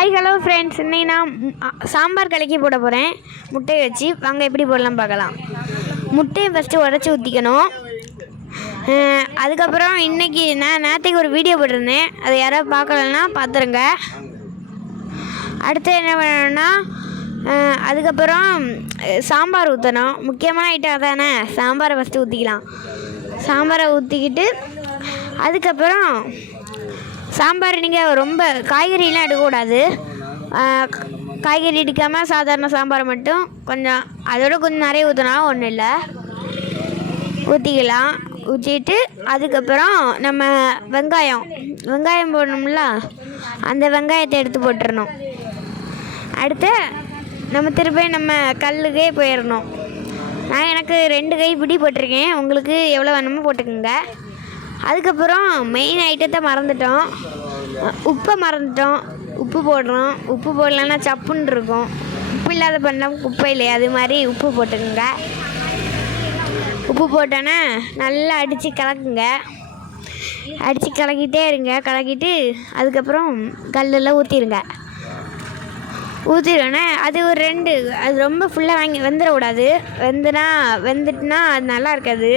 Hi hello friends, இன்னைக்கு நான் சாம்பார் கலக்கி போட போகிறேன். முட்டையை வச்சு வாங்க எப்படி போடலாம் பார்க்கலாம். முட்டையை ஃபஸ்ட்டு உடச்சி ஊற்றிக்கணும். அதுக்கப்புறம் இன்றைக்கி நான் நேற்றுக்கு ஒரு வீடியோ போட்டிருந்தேன், அதை யாராவது பார்க்கலன்னா பார்த்துருங்க. அடுத்து என்ன பண்ணணும்னா அதுக்கப்புறம் சாம்பார் ஊற்றணும். முக்கியமான ஐட்டம் அதானே, சாம்பாரை ஃபஸ்ட்டு ஊற்றிக்கலாம். சாம்பாரை ஊற்றிக்கிட்டு அதுக்கப்புறம் சாம்பார் நீங்கள் ரொம்ப காய்கறிலாம் எடுக்கக்கூடாது. காய்கறி எடுக்காமல் சாதாரண சாம்பார் மட்டும் கொஞ்சம் அதோட கொஞ்சம் நிறைய ஊற்றினாலும் ஒன்றும் இல்லை, ஊற்றிக்கலாம். ஊற்றிட்டு அதுக்கப்புறம் நம்ம வெங்காயம் போடணும்ல, அந்த வெங்காயத்தை எடுத்து போட்டுடணும். அடுத்து நம்ம திருப்பி நம்ம கல்லுக்கே போயிடணும். நான் எனக்கு 2 கைப்பிடி போட்டிருக்கேன், உங்களுக்கு எவ்வளோ வேணுமோ போட்டுக்கோங்க. அதுக்கப்புறம் மெயின் ஐட்டத்தை மறந்துட்டோம், உப்பை மறந்துட்டோம். உப்பு போடுறோம். உப்பு போடலன்னா சப்புன்னு இருக்கும். உப்பு இல்லாத பண்ணால் குப்பை இல்லையா, அது மாதிரி உப்பு போட்டுக்கோங்க. உப்பு போட்டோன்னே நல்லா அடித்து கலக்குங்க. அடித்து கலக்கிட்டே இருங்க. கலக்கிட்டு அதுக்கப்புறம் கல்லில் ஊற்றிடுங்க. ஊற்றிடோன்னே அது ஒரு 2 அது ரொம்ப ஃபுல்லாக வெந்துடக்கூடாது. வெந்துட்டுனா அது நல்லா இருக்காது.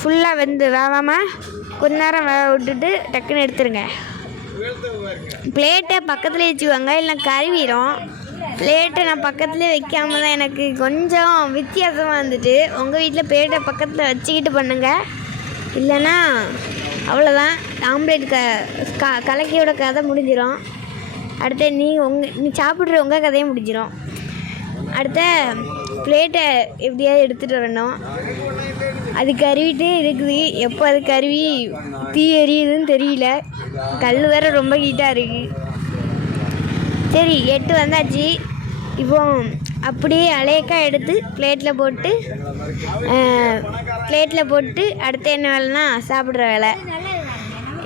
ஃபுல்லாக வேகாமல் கொஞ்ச நேரம் வேக விட்டுட்டு டக்குன்னு எடுத்துருங்க. பிளேட்டை பக்கத்துலேயே வச்சுக்கோங்க, இல்லை கருவிடும். பிளேட்டை நான் பக்கத்துலேயே வைக்காம தான் எனக்கு கொஞ்சம் வித்தியாசமாக இருந்துட்டு. உங்கள் வீட்டில் பிளேட்டை பக்கத்தில் வச்சுக்கிட்டு பண்ணுங்கள், இல்லைன்னா அவ்வளோதான். ஆம்லேட் கலக்கியோட கதை முடிஞ்சிடும். அடுத்து நீ சாப்பிட்ற உங்கள் கதையும் முடிஞ்சிடும். அடுத்த பிளேட்டை எப்படியாவது எடுத்துகிட்டு வரணும். அது கருவிட்டே இருக்குது. எப்போ அது கருவி தீ எரியுதுன்னு தெரியல. கல் வேறு ரொம்ப ஹீட்டாக இருக்குது. சரி, 8 வந்தாச்சு. இப்போ அப்படியே அலேக்காக எடுத்து பிளேட்டில் போட்டு அடுத்து என்ன வேலைன்னா சாப்பிட்ற வேலை.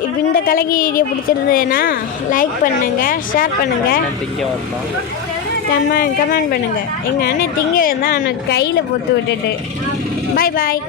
இப்போ இந்த கலக்கி வீடியோ பிடிச்சிருந்ததுன்னா லைக் பண்ணுங்கள், ஷேர் பண்ணுங்கள், கமெண்ட் பண்ணுங்கள். எங்கள் அண்ணன் திங்க இருந்தால் அவனுக்கு கையில் போட்டு விட்டுட்டு பாய்.